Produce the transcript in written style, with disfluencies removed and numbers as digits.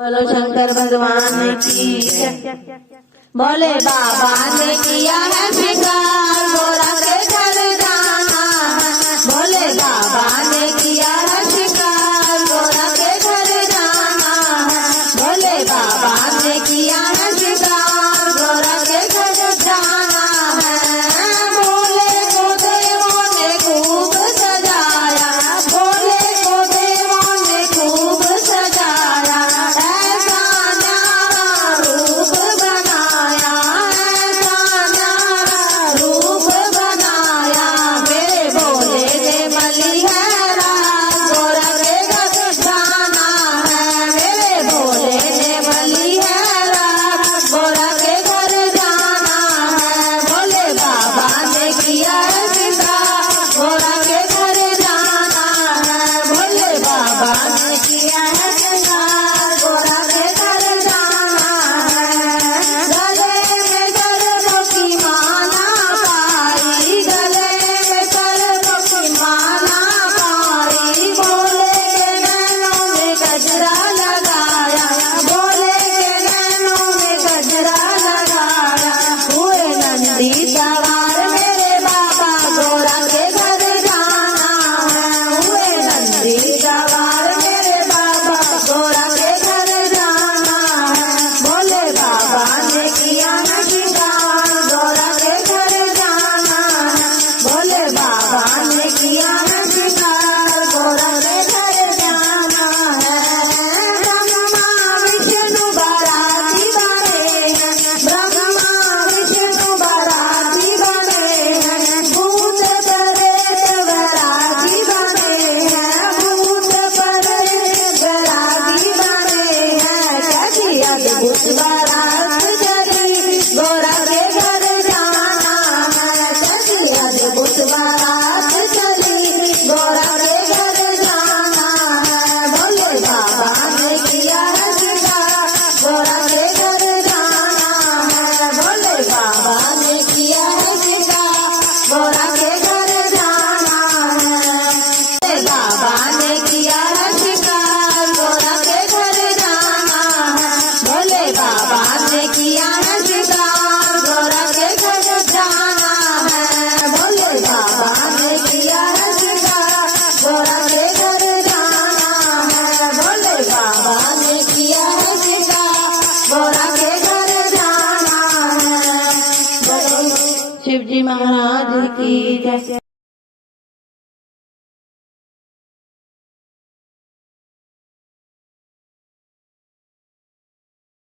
बोलो शंकर भगवान की जय। बोले बाबा ने किया है श्रृंगार गोरा के घर जाना है। बोले बाबा ने किया है श्रृंगार गोरा के घर जाना है। बोले बाबा ने किया है श्रृंगार गोरा के घर जाना है। भोले को देवों ने खूब सजाया, भोले को देवों ने खूब सजाया। ऐसा न्यारा रूप बनाया, ऐसा न्यारा रूप बनाया। मेरे भोले ने मली है रात गोरा के घर जाना है। मेरे भोले ने मली है रात गोरा के घर जाना है। भोले बाबा ने किया है श्रृंगार गोरा के घर जाना है। भोले बाबा ने किया है श्रृंगार गोरा के घर जाना है। गले में गरबों की माला पाई, गले में गरबों की माला पाई। भोले के नैनों में गजरा लगाया, भोले के नैनों में गजरा लगाया। हुए नंदी सवार मेरे बाबा गोरा के घर जाना है। हुए नंदी सवार मेरे बाबा गोरा के घर जाना है। भोले बाबा ने किया है श्रृंगार गोरा के घर जाना है। भोले बाबा ने किया है श्रृंगार गोरा के घर जाना है। ब्रह्मा विष्णु बाराती बने हैं, ब्रह्मा विष्णु बाराती बने हैं। भूत प्रेत बैरागी बने हैं, भूत प्रेत बैरागी बने हैं। कैसी अद्भुत बारात चली गोरा के घर जाना है। कैसी अद्भुत बारात चली गोरा के घर जाना है। भोले बाबा ने किया है श्रृंगार गोरा के घर जाना है। भोले बाबा ने किया है श्रृंगार गोरा के घर जाना है। भोले बाबा ने किया है श्रृंगार गोरा के घर जाना है। भोले बाबा ने किया है श्रृंगार गोरा के घर जाना है। भोले बाबा ने किया है श्रृंगार गोरा के घर जाना है। भोले बाबा ने किया है श्रृंगार गोरा के घर जाना है। बोलो शिव जी महाराज की जय।